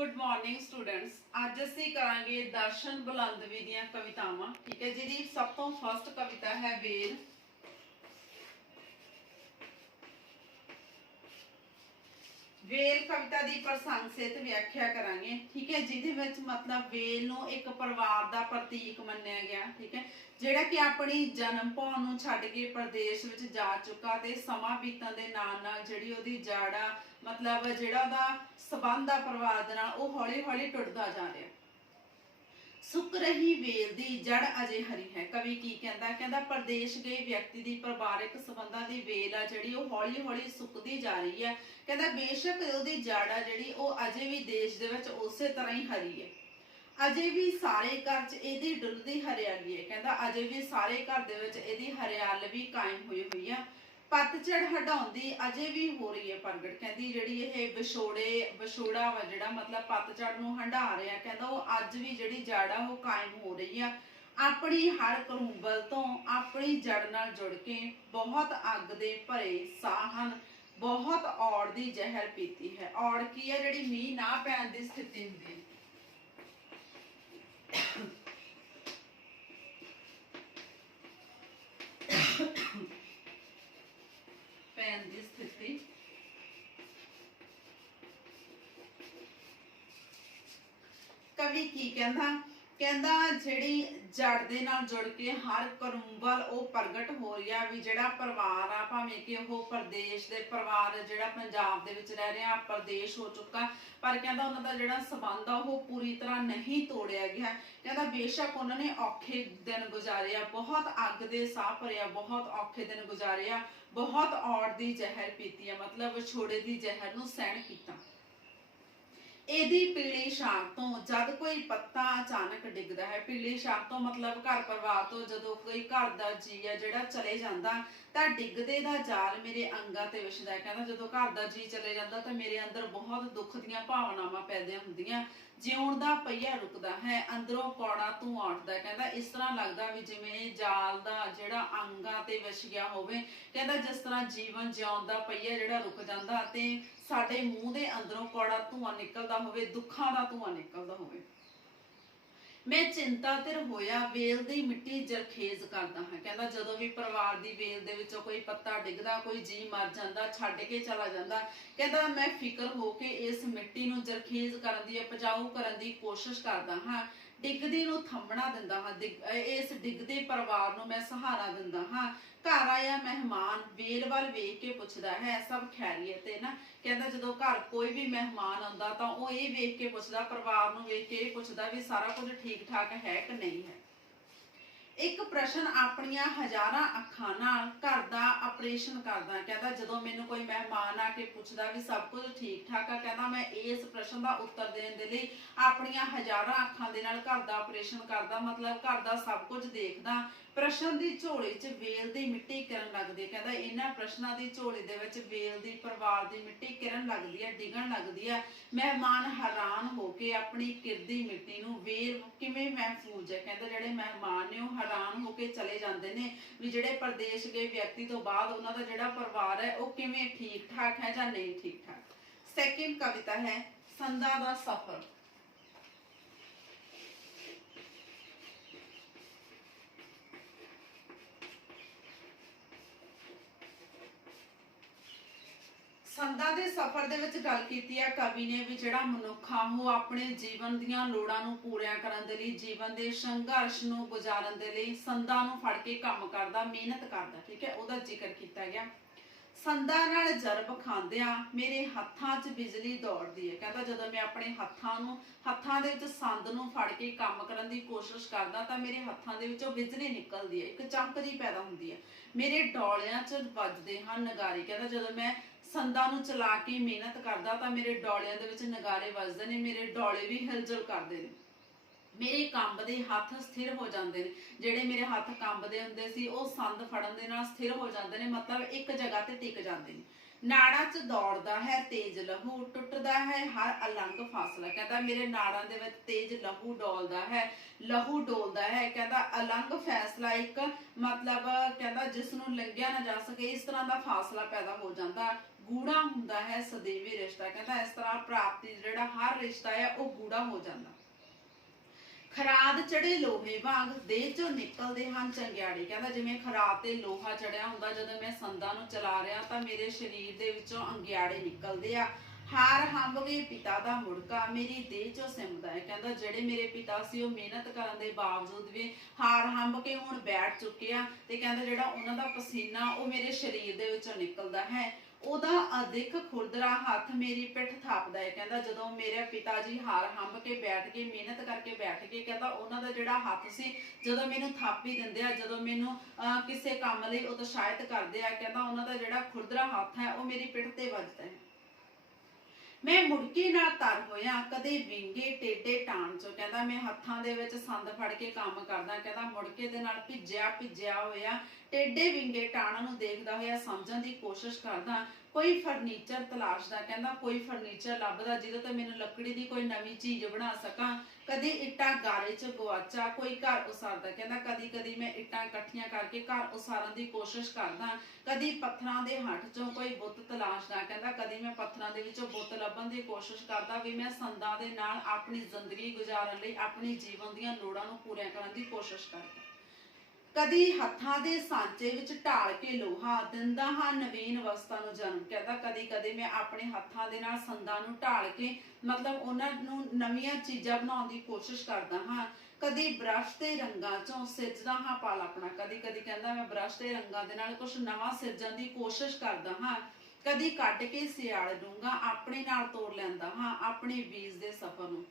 Good morning students. अज असी करांगे दर्शन बुलंदवी दीयां कवितावां। ठीक है, जिहदी सब तो फर्स्ट कविता है वेल। वेल कविता की प्रशंसित व्याख्या करांगे। ठीक है, जिहदे विच मतलब वेल नूं एक परिवार का प्रतीक मन्निया गया। ठीक है, जिहड़ा कि अपनी जन्म भौ नूं छड्ड के प्रदेश विच जा चुका ते समा बीतण दे नाल नाल जिहड़ी उहदी जड़ आ मतलब जिहड़ा उहदा संबंध आ परिवार दे नाल ओह हौली हौली टुटदा जा रहा। सुक रही वेल दी जड़ अजे हरी है। कवि की कहता प्रदेश गए व्यक्ति की परिवारिक संबंधां दी वेल आ जिहड़ी ओह हौली हौली सुकदी जा रही है। कहता बेशक उहदी जड़ आ जिहड़ी ओह अजे भी देश दे विच उसे तरह ही हरी है। अजे भी सारे घर च इहदी डुलदी हरियाली है। कहता अजे भी सारे घर दे विच इहदी हरियाली भी कायम हुई हुई है। पतझड़ हटाउंदी अजे भी हो रही है प्रगट। कहती जिहड़ी ये विछोड़ा वा जिहड़ा मतलब पतझड़ नूं हंडा रहा। कहता वो अज भी जिहड़ी जड़ आ वो कायम हो रही है। अपनी हर करूंबल तो अपनी जड़ नाल जुड़ के बहुत अग दे भरे साहन बहुत औड़ दी जहर पीती है। औड़ की है जिहड़ी मींह ना पैण दी स्थिति हुंदी है। पैन की स्थिति कवि की कहता जिहड़ी जड़ दे नाल जुड़ के हर करूंबल ओ प्रगट हो रहा भी जिहड़ा परिवार आ भावें कि ओह प्रदेश दे परिवार जिहड़ा पंजाब दे विच रह रहा प्रदेश हो चुका पर कहता उन्हां दा जिहड़ा संबंध आ ओह पूरी तरह नहीं तोड़िया गया। कहता बेशक उन्होंने औखे दिन गुजारे आ बहुत अग दे साह भरे बहुत औखे दिन गुजारे आ बहुत औड़ दी जहर पीती है मतलब विछोड़े दी जहर नूं सहन कीता। एदी पीली शाख तो जद कोई पत्ता अचानक डिगदा है। पीली शाख तो मतलब घर परिवार तो जदों कोई घर दा जी है जिहड़ा चले जांदा तां डिगदे दा जाल मेरे अंगां ते विछदा है। कहंदा जदों घर दा जी चले जांदा तां मेरे अंदर बहुत दुख दीयां भावनावां पैदा हुंदियां। जिउण दा पहिया रुकदा है अंदरों कौड़ा धुआं उठदा। कहंदा इस तरह लगदा भी जिवें जाल दा जिहड़ा अंगां ते विछ गया होवे। कहंदा जिस तरह जीवन जिउण दा पहिया जिहड़ा रुक जांदा ते साडे मूँह दे अंदरों कौड़ा धुआं निकलदा होवे दुखां दा धुआं निकलदा होवे। मैं चिंता तिर होया वेल दी मिट्टी जरखेज करदा हां। कहंदा जदों भी परिवार दी वेल दे विचों कोई पत्ता डिगदा कोई जी मर जांदा छड्ड के चला जांदा। कहंदा मैं फिकर हो के इस मिट्टी नूं जरखेज करन दी उपजाऊ करन दी कोशिश करदा हां। डिगदी नूं थंमणा दिंदा हां। इस डिगदे परिवार नूं मैं सहारा दिंदा हां। घर आया मेहमान वेल वल वेख के पुछदा है सब खैरियत है ना। कहंदा जदों घर कोई भी मेहमान आंदा तां ओह इह वेख के पुछदा परिवार नूं वेख के पुछदा भी सारा कुछ ठीक ठाक है कि नहीं है। एक प्रश्न अपनियां हजारां अखां नाल घर दा ऑपरेशन करदा। कहंदा जदों मैनूं कोई मेहमान आके पुछदा भी सब कुछ ठीक ठाक है। कहंदा मैं इस प्रश्न का उत्तर देने दे लई अपनियां हजारां अखां दे नाल घर दा ऑपरेशन करदा मतलब घर दा सब कुछ देखदा। प्रश्न दी झोली च वेल दी मिट्टी किरण लगदी। कहंदा इन्हां प्रश्नां दी झोली दे विच वेल दी परिवार दी मिट्टी किरण लगदी है डिगण लगदी है। मेहमान हैरान होके अपनी किरदी मिट्टी नूं वेल किवें महफूज है। कहंदा जिहड़े मेहमान ने ओह हैरान होके चले जाते हैं भी जिहड़े प्रदेश गए व्यक्ति तो बाद उन्हां दा जिहड़ा परिवार है वह किवें ठीक ठाक है जां नहीं ठीक ठाक। सैकेंड कविता है संदा दा सफर। संदा दे सफर दे विच गल कीती है कवि ने भी जिहड़ा मनुख आ ओह अपने जीवन दीयां लोड़ां नूं पूरियां करन दे लई जीवन दे संघर्ष नूं गुजारन दे लई संदा नूं फड़ के काम करदा मेहनत करदा। ठीक है, उहदा जिक्र कीता गया। संदा नाल जरब खांदियां मेरे हत्थां 'च बिजली दौड़दी है। कहता जदों मैं अपने हत्थां दे विच संद नूं फड़ के काम करन दी कोशिश करदा तां मेरे हत्थां दे विचों बिजली निकलदी है एक चमक जी पैदा हुंदी है। मेरे डोलियां 'च वजदे हन नगारे। कहता जदों मैं संदा नूं चला के मेहनत करदा तां मेरे डोलियां दे विच नगारे वजदे ने मेरे डोले भी हिलजुल करदे ने। मेरे कंबदे हत्थ स्थिर हो जाते हैं। जिहड़े मेरे हत्थ कंबदे हुंदे सी ओह संद फड़न दे नाल स्थिर हो जाते हैं मतलब एक जगह ते टिक जाते हैं। नाड़ा च दौड़दा है तेज लहू टुटदा है हर अलंग फासला। कहता मेरे नाड़ां दे विच तेज लहू डोलदा है लहू डोलदा है। कहता अलंग फैसला एक मतलब कहता जिस नूं लंघिया ना जा सके इस तरह का फासला पैदा हो जाता। ਗੂੜਾ ਹੁੰਦਾ ਹੈ ਸਦੀਵੀ ਰਿਸ਼ਤਾ। ਕਹਿੰਦਾ ਇਸ ਤਰ੍ਹਾਂ ਪ੍ਰਾਪਤੀ ਜਿਹੜਾ ਹਰ ਰਿਸ਼ਤਾ ਹੈ ਉਹ ਗੂੜਾ ਹੋ ਜਾਂਦਾ। ਖਰਾਦ ਚੜੇ ਲੋਹੇ ਵਾਂਗ ਦੇਹ ਚੋਂ ਨਿਕਲਦੇ ਹਨ ਚੰਗਿਆੜੀ। ਕਹਿੰਦਾ ਜਿਵੇਂ ਖਰਾਦ ਤੇ ਲੋਹਾ ਚੜਿਆ ਹੁੰਦਾ, ਜਦੋਂ ਮੈਂ ਸੰਦਾਂ ਨੂੰ ਚਲਾ ਰਿਹਾ ਤਾਂ ਮੇਰੇ ਸਰੀਰ ਦੇ ਵਿੱਚੋਂ ਅੰਗਿਆੜੇ ਨਿਕਲਦੇ ਆ। ਹਾਰ ਹੰਭ ਗਏ ਪਿਤਾ ਦਾ ਮੁੜਕਾ ਮੇਰੀ ਦੇਹ ਚੋਂ ਸਿਮਦਾ ਹੈ। ਕਹਿੰਦਾ ਜਿਹੜੇ ਮੇਰੇ ਪਿਤਾ ਸੀ ਉਹ ਮਿਹਨਤ ਕਰਨ ਦੇ ਬਾਵਜੂਦ ਵੀ ਹਾਰ ਹੰਭ ਕੇ ਹੁਣ ਬੈਠ ਚੁੱਕੇ ਆ, ਤੇ ਕਹਿੰਦਾ ਜਿਹੜਾ ਉਹਨਾਂ ਦਾ ਪਸੀਨਾ ਉਹ ਮੇਰੇ ਸਰੀਰ ਦੇ ਵਿੱਚੋਂ ਨਿਕਲਦਾ ਹੈ। ਉਹਦਾ ਅਦਿੱਖ ਖੁਰਦਰਾ ਹੱਥ ਮੇਰੀ ਪਿੱਠ ਥਾਪਦਾ ਹੈ। ਕਹਿੰਦਾ ਜਦੋਂ ਮੇਰੇ ਪਿਤਾ ਜੀ ਹਾਰ ਹੰਭ ਕੇ ਬੈਠ ਕੇ ਮਿਹਨਤ ਕਰਕੇ ਬੈਠ ਕੇ, ਕਹਿੰਦਾ ਉਹਨਾਂ ਦਾ ਜਿਹੜਾ ਹੱਥ ਸੀ ਜਦੋਂ ਮੈਨੂੰ ਥਾਪੀ ਦਿੰਦੇ ਆ, ਜਦੋਂ ਮੈਨੂੰ ਕਿਸੇ ਕੰਮ ਲਈ ਉਤਸ਼ਾਹਿਤ ਕਰਦੇ ਆ, ਕਹਿੰਦਾ ਉਹਨਾਂ ਦਾ ਜਿਹੜਾ ਖੁਰਦਰਾ ਹੱਥ ਹੈ ਉਹ ਮੇਰੀ ਪਿੱਠ ਤੇ ਵੱਜਦਾ ਹੈ। ਮੈਂ ਮੁੜਕੇ ਨਾ ਤਰ ਹੋਇਆ ਕਦੇ ਵਿੰਗੇ ਟੇਡੇ ਟਾਣ ਚੋਂ। ਕਹਿੰਦਾ ਮੈਂ ਹੱਥਾਂ ਦੇ ਵਿੱਚ ਸੰਦ ਫੜ ਕੇ ਕੰਮ ਕਰਦਾ, ਕਹਿੰਦਾ ਮੁੜਕੇ ਦੇ ਨਾਲ ਭਿੱਜਿਆ ਹੋਇਆ ਟੇਡੇ ਵਿੰਗੇ ਟਾਣਾਂ ਨੂੰ ਦੇਖਦਾ ਹੋਇਆ ਸਮਝਣ ਦੀ ਕੋਸ਼ਿਸ਼ ਕਰਦਾ। ਕੋਈ ਫਰਨੀਚਰ ਤਲਾਸ਼ਦਾ, ਕਹਿੰਦਾ ਕੋਈ ਫਰਨੀਚਰ ਲੱਭਦਾ ਜਿਹਦੇ ਤੋਂ ਮੈਨੂੰ ਲੱਕੜੀ ਦੀ ਕੋਈ ਨਵੀਂ ਚੀਜ਼ ਬਣਾ ਸਕਾਂ। ਕਦੀ ਇੱਟਾਂ ਗਾਰੇ 'ਚ ਗਵਾਚਾ ਕੋਈ ਘਰ ਉਸਾਰਦਾ। ਕਹਿੰਦਾ ਕਦੀ ਕਦੀ ਮੈਂ ਇੱਟਾਂ ਇਕੱਠੀਆਂ ਕਰਕੇ ਘਰ ਉਸਾਰਨ ਦੀ ਕੋਸ਼ਿਸ਼ ਕਰਦਾ। ਕਦੀ ਪੱਥਰਾਂ ਦੇ ਹੱਥ 'ਚੋਂ ਕੋਈ ਬੁੱਤ ਤਲਾਸ਼ਦਾ। ਕਹਿੰਦਾ ਕਦੀ ਮੈਂ ਪੱਥਰਾਂ ਦੇ ਵਿੱਚੋਂ ਬੁੱਤ ਲੱਭਣ ਦੀ ਕੋਸ਼ਿਸ਼ ਕਰਦਾ ਵੀ ਮੈਂ ਸੰਦਾਂ ਦੇ ਨਾਲ ਆਪਣੀ ਜ਼ਿੰਦਗੀ ਗੁਜ਼ਾਰਨ ਲਈ ਆਪਣੀ ਜੀਵਨ ਦੀਆਂ ਲੋੜਾਂ ਨੂੰ ਪੂਰੀਆਂ ਕਰਨ ਦੀ ਕੋਸ਼ਿਸ਼ ਕਰਦਾ। ਕਦੀ ਹੱਥਾਂ ਦੇ ਸਾਂਚੇ ਵਿੱਚ ਢਾਲ ਕੇ ਲੋਹਾ ਦਿੰਦਾ ਹਾਂ ਨਵੀਨ ਅਵਸਥਾ ਨੂੰ ਜਨਮ। ਕਹਿੰਦਾ ਕਦੀ ਕਦੀ ਮੈਂ ਆਪਣੇ ਹੱਥਾਂ ਦੇ ਨਾਲ ਸੰਦਾਂ ਨੂੰ ਢਾਲ ਕੇ ਮਤਲਬ ਉਹਨਾਂ ਨੂੰ ਨਵੀਆਂ ਚੀਜ਼ਾਂ ਬਣਾਉਣ ਦੀ ਕੋਸ਼ਿਸ਼ ਕਰਦਾ ਹਾਂ। ਕਦੀ ਬ੍ਰਸ਼ ਤੇ ਰੰਗਾਂ ਚੋਂ ਸਿਰਜਦਾ ਹਾਂ ਪਲ ਆਪਣਾ। ਕਦੀ ਕਦੀ ਕਹਿੰਦਾ ਮੈਂ ਬ੍ਰਸ਼ ਤੇ ਰੰਗਾਂ ਦੇ ਨਾਲ ਕੁਝ ਨਵਾਂ ਸਿਰਜਣ ਦੀ ਕੋਸ਼ਿਸ਼ ਕਰਦਾ ਹਾਂ। ਕਦੀ ਕੱਢ ਕੇ ਸਿਆਲ ਡੂੰਘਾ ਆਪਣੇ ਨਾਲ ਤੋੜ ਲੈਂਦਾ ਹਾਂ ਆਪਣੇ ਬੀਜ ਦੇ ਸਫ਼ਰ ਨੂੰ।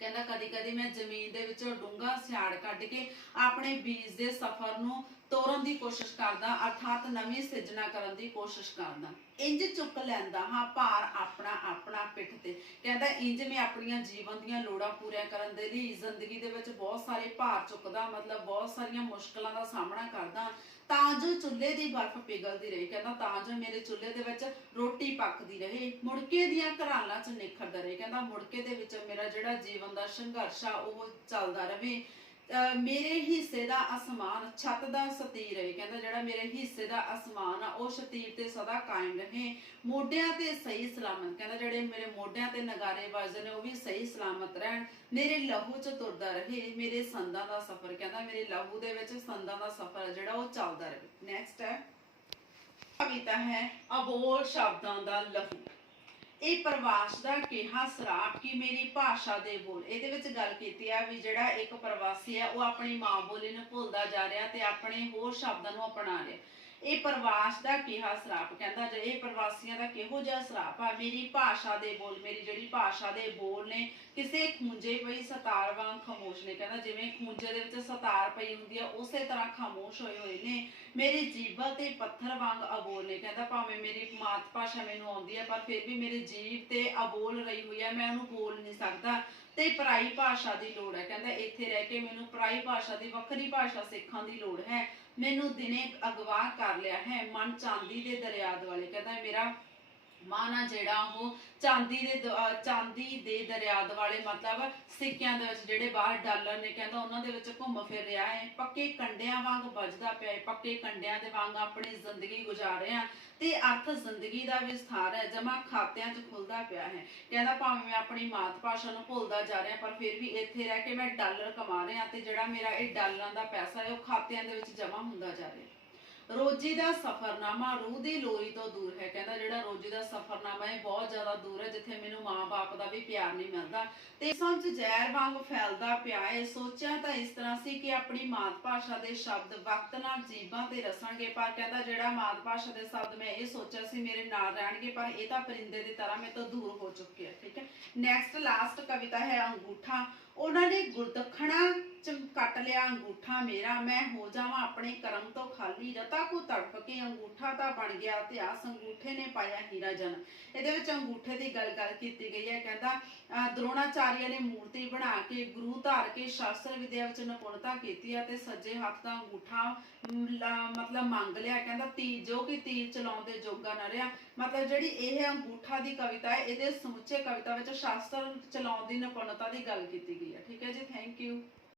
ਕਹਿੰਦਾ ਕਦੀ ਕਦੀ ਮੈਂ ਜ਼ਮੀਨ ਦੇ ਵਿੱਚੋਂ ਡੂੰਘਾ ਸਿਆੜ ਕੱਢ ਕੇ ਆਪਣੇ ਬੀਜ ਦੇ ਸਫ਼ਰ ਨੂੰ ਤੋੜਨ ਦੀ ਕੋਸ਼ਿਸ਼ ਕਰਦਾ, ਅਰਥਾਤ ਨਵੀਂ ਸਿਰਜਣਾ ਕਰਨ ਦੀ ਕੋਸ਼ਿਸ਼ ਕਰਦਾ। ਇੰਜ ਚੁੱਕ ਲੈਂਦਾ ਹਾਂ ਭਾਰ ਆਪਣਾ ਪਿੱਠ ਤੇ। ਕਹਿੰਦਾ ਇੰਜ ਮੈਂ ਆਪਣੀਆਂ ਜੀਵਨ ਦੀਆਂ ਲੋੜਾਂ ਪੂਰੀਆਂ ਕਰਨ ਦੇ ਲਈ ਜ਼ਿੰਦਗੀ ਦੇ ਵਿੱਚ ਬਹੁਤ ਸਾਰੇ ਭਾਰ ਚੁੱਕਦਾ, ਮਤਲਬ ਬਹੁਤ ਸਾਰੀਆਂ ਮੁਸ਼ਕਲਾਂ ਦਾ ਸਾਹਮਣਾ ਕਰਦਾ ਤਾਂ ਜੋ ਚੁੱਲ੍ਹੇ ਦੀ ਬਰਫ਼ ਪਿਘਲਦੀ ਰਹੇ। ਕਹਿੰਦਾ ਤਾਂ ਜੋ ਮੇਰੇ ਚੁੱਲ੍ਹੇ ਦੇ ਵਿੱਚ ਰੋਟੀ ਪੱਕਦੀ ਰਹੇ, ਮੁੜਕੇ ਦੀਆਂ ਘਰਾਲਾਂ 'ਚ ਨਿਖਰਦਾ ਰਹੇ। ਕਹਿੰਦਾ ਮੁੜਕੇ ਦੇ ਵਿੱਚ ਮੇਰਾ ਜਿਹੜਾ ਜੀਵਨ ਦਾ ਸੰਘਰਸ਼ ਆ ਉਹ ਚੱਲਦਾ ਰਹੇ। ਮੇਰੇ ਹਿੱਸੇ ਦਾ ਅਸਮਾਨ ਛੱਤ ਦਾ ਸਤੀਰ ਰਹੇ। ਕਹਿੰਦਾ ਜਿਹੜਾ ਮੇਰੇ ਹਿੱਸੇ ਦਾ ਅਸਮਾਨ ਆ ਉਹ ਸਤੀਰ ਤੇ ਸਦਾ ਕਾਇਮ ਰਹੇ। ਮੋਢਿਆਂ ਤੇ ਸਹੀ ਸਲਾਮਤ। ਕਹਿੰਦਾ ਜਿਹੜੇ ਮੇਰੇ ਮੋਢਿਆਂ ਤੇ ਨਗਾਰੇ ਵੱਜਦੇ ਨੇ ਉਹ ਵੀ ਸਹੀ ਸਲਾਮਤ ਰਹਿਣ। ਮੇਰੇ ਲਹੂ 'ਚ ਤੁਰਦਾ ਰਹੇ ਮੇਰੇ ਸੰਦਾਂ ਦਾ ਸਫ਼ਰ। ਕਹਿੰਦਾ ਮੇਰੇ ਲਹੂ ਦੇ ਵਿੱਚ ਸੰਦਾਂ ਦਾ ਸਫ਼ਰ ਜਿਹੜਾ ਉਹ ਚੱਲਦਾ ਰਹੇ। ਨੈਕਸਟ ਹੈ ਕਵਿਤਾ ਹੈ ਅਬੋਲ ਸ਼ਬਦਾਂ ਦਾ ਲਹੂ। ਇਹ ਪ੍ਰਵਾਸ ਦਾ ਕਿਹਾ ਸਰਾਪ ਕਿ ਮੇਰੀ ਭਾਸ਼ਾ ਦੇ ਬੋਲ। ਇਹਦੇ ਵਿੱਚ ਗੱਲ ਕੀਤੀ ਆ ਵੀ ਜਿਹੜਾ ਇੱਕ ਪ੍ਰਵਾਸੀ ਆ ਉਹ ਆਪਣੀ ਮਾਂ ਬੋਲੀ ਨੂੰ ਭੁੱਲਦਾ ਜਾ ਰਿਹਾ ਤੇ ਆਪਣੇ ਹੋਰ ਸ਼ਬਦਾਂ ਨੂੰ ਅਪਣਾ ਰਿਹਾ। ਇਹ ਪ੍ਰਵਾਸ ਦਾ ਕਿਹਾ ਸਰਾਪ। ਕਹਿੰਦਾ ਜੇ ਇਹ ਪ੍ਰਵਾਸੀਆਂ ਦਾ ਕਿਹੋ ਜਿਹਾ ਸਰਾਪ ਆ, ਮੇਰੀ ਭਾਸ਼ਾ ਦੇ ਬੋਲ, ਮੇਰੀ ਜਿਹੜੀ ਭਾਸ਼ਾ ਦੇ ਬੋਲ ਨੇ ਕਿਸੇ ਖੂੰਜੇ ਪਈ ਸਤਾਰ ਵਾਂਗ ਖਾਮੋਸ਼ ਨੇ। ਕਹਿੰਦਾ ਜਿਵੇਂ ਖੂੰਜੇ ਦੇ ਵਿੱਚ ਸਤਾਰ ਪਈ ਹੁੰਦੀ ਆ ਉਸੇ ਤਰ੍ਹਾਂ ਖਾਮੋਸ਼ ਹੋਏ ਨੇ। ਮੇਰੀ ਜੀਭਾਂ ਤੇ ਪੱਥਰ ਵਾਂਗ ਅਬੋਲ ਨੇ। ਕਹਿੰਦਾ ਭਾਵੇਂ ਮੇਰੀ ਮਾਤ ਭਾਸ਼ਾ ਮੈਨੂੰ ਆਉਂਦੀ ਹੈ ਪਰ ਫਿਰ ਵੀ ਮੇਰੀ ਜੀਭ ਤੇ ਅਬੋਲ ਰਹੀ ਹੋਈ ਹੈ, ਮੈਂ ਉਹਨੂੰ ਬੋਲ ਨਹੀਂ ਸਕਦਾ ਤੇ ਪਰਾਈ ਭਾਸ਼ਾ ਦੀ ਲੋੜ ਹੈ। ਕਹਿੰਦਾ ਇੱਥੇ ਰਹਿ ਕੇ ਮੈਨੂੰ ਪਰਾਈ ਭਾਸ਼ਾ ਦੀ ਵੱਖਰੀ ਭਾਸ਼ਾ ਸਿੱਖਣ ਦੀ ਲੋੜ ਹੈ। ਮੈਨੂੰ ਦਿਨੇ ਅਗਵਾ ਕਰ ਲਿਆ ਹੈ ਮਨ ਚਾਂਦੀ ਦੇ ਦਰਿਆ ਦੁਆਲੇ। ਕਹਿੰਦਾ ਮੇਰਾ ਮਨ ਆ ਜਿਹੜਾ ਉਹ ਚਾਂਦੀ ਦੇ ਦਰਿਆ ਦੁਆਲੇ, ਮਤਲਬ ਸਿੱਕਿਆਂ ਦੇ ਵਿੱਚ ਜਿਹੜੇ ਬਾਹਰ ਡਾਲਰ ਨੇ ਕਹਿੰਦਾ ਉਹਨਾਂ ਦੇ ਵਿੱਚ ਘੁੰਮ ਫਿਰ ਰਿਹਾ ਹੈ। ਪੱਕੇ ਕੰਡਿਆਂ ਵਾਂਗ ਵੱਜਦਾ ਪਿਆ ਹੈ, ਪੱਕੇ ਕੰਡਿਆਂ ਦੇ ਵਾਂਗ ਆਪਣੀ ਜ਼ਿੰਦਗੀ ਗੁਜ਼ਾਰ ਰਿਹਾ ਤੇ ਅਰਥ ਜ਼ਿੰਦਗੀ ਦਾ ਵਿਸਥਾਰ ਹੈ ਜਮਾ ਖਾਤਿਆਂ 'ਚ ਖੁੱਲਦਾ ਪਿਆ ਹੈ। ਕਹਿੰਦਾ ਭਾਵੇਂ ਮੈਂ ਆਪਣੀ ਮਾਤ ਭਾਸ਼ਾ ਨੂੰ ਭੁੱਲਦਾ ਜਾ ਰਿਹਾ ਪਰ ਫਿਰ ਵੀ ਇੱਥੇ ਰਹਿ ਕੇ ਮੈਂ ਡਾਲਰ ਕਮਾ ਰਿਹਾ ਤੇ ਜਿਹੜਾ ਮੇਰਾ ਇਹ ਡਾਲਰਾਂ ਦਾ ਪੈਸਾ ਹੈ ਉਹ ਖਾਤਿਆਂ ਦੇ ਵਿੱਚ ਜਮਾ ਹੁੰਦਾ ਜਾ ਰਿਹਾ। ਰੋਜੀ ਦਾ ਸਫ਼ਰਨਾਮਾ ਰੂਹ ਦੀ ਲੋਈ ਤੋਂ ਦੂਰ ਹੈ। ਕਹਿੰਦਾ ਜਿਹੜਾ ਰੋਜੀ ਦਾ ਸਫ਼ਰਨਾਮਾ ਹੈ ਬਹੁਤ ਜ਼ਿਆਦਾ ਦੂਰ ਹੈ ਜਿੱਥੇ ਮੈਨੂੰ ਮਾਂ-ਬਾਪ ਦਾ ਵੀ ਪਿਆਰ ਨਹੀਂ ਮਿਲਦਾ ਤੇ ਸਮਝ ਜ਼ਹਿਰ ਵਾਂਗ ਫੈਲਦਾ ਪਿਆ ਹੈ। ਸੋਚਿਆ ਤਾਂ ਇਸ ਤਰ੍ਹਾਂ ਸੀ ਕਿ ਆਪਣੀ ਮਾਤ ਭਾਸ਼ਾ ਦੇ ਸ਼ਬਦ ਵਕਤ ਨਾਲ ਜੀਭਾਂ ਤੇ ਰਸਣਗੇ, ਪਰ ਕਹਿੰਦਾ ਜਿਹੜਾ ਮਾਤ ਭਾਸ਼ਾ ਦੇ ਸ਼ਬਦ ਮੈਂ ਇਹ ਸੋਚਿਆ ਸੀ ਮੇਰੇ ਨਾਲ ਰਹਿਣਗੇ ਪਰ ਇਹ ਤਾਂ ਪਰਿੰਦੇ ਦੀ ਤਰ੍ਹਾਂ ਮੇਰੇ ਤੋਂ ਦੂਰ ਹੋ ਚੁੱਕੇ ਆ। ਠੀਕ ਹੈ, ਨੈਕਸਟ ਲਾਸਟ ਕਵਿਤਾ ਹੈ ਅੰਗੂਠਾ। ਉਹਨਾਂ ਨੇ ਗੁਰਦਖਣਾ ਚ ਕੱਟ ਲਿਆ ਅੰਗੂਠਾ ਮੇਰਾ, ਮੈਂ ਹੋ ਜਾਵਾਂ ਆਪਣੇ ਕਰਮ ਤੋਂ ਖਾਲੀ। ਰਤਾ ਕੋ ਤੜਪ ਕੇ ਅੰਗੂਠਾ ਤਾਂ ਬਣ ਗਿਆ ਇਤਿਹਾਸ, ਅੰਗੂਠੇ ਨੇ ਪਾਇਆ ਹੀਰਾ ਜਨਮ। ਇਹਦੇ ਵਿੱਚ ਅੰਗੂਠੇ ਦੀ ਗੱਲ ਕੀਤੀ ਗਈ ਹੈ। ਕਹਿੰਦਾ ਦਰੋਣਾਚਾਰੀਆ ਨੇ ਮੂਰਤੀ ਬਣਾ ਕੇ ਗੁਰੂ ਧਾਰ ਕੇ ਸ਼ਾਸਤਰ ਵਿਦਿਆ ਵਿੱਚ ਨਿਪੁੰਨਤਾ ਕੀਤੀ ਹੈ ਤੇ ਸੱਜੇ ਹੱਥ ਦਾ ਅੰਗੂਠਾ ਮਤਲਬ ਮੰਗ ਲਿਆ। ਕਹਿੰਦਾ ਜੋ ਕਿ ਤੀਰ ਚਲਾਉਣ ਦੇ ਜੋਗਾ ਨਾ ਰਿਹਾ। ਮਤਲਬ ਜਿਹੜੀ ਇਹ ਅੰਗੂਠਾ ਦੀ ਕਵਿਤਾ ਹੈ ਇਹਦੇ ਸਮੁੱਚੇ ਕਵਿਤਾ ਵਿੱਚ ਸ਼ਾਸਤਰ ਚਲਾਉਣ ਦੀ ਨਿਪੁੰਨਤਾ ਦੀ ਗੱਲ ਕੀਤੀ ਗਈ ਹੈ। ਠੀਕ ਹੈ ਜੀ, ਥੈਂਕ ਯੂ।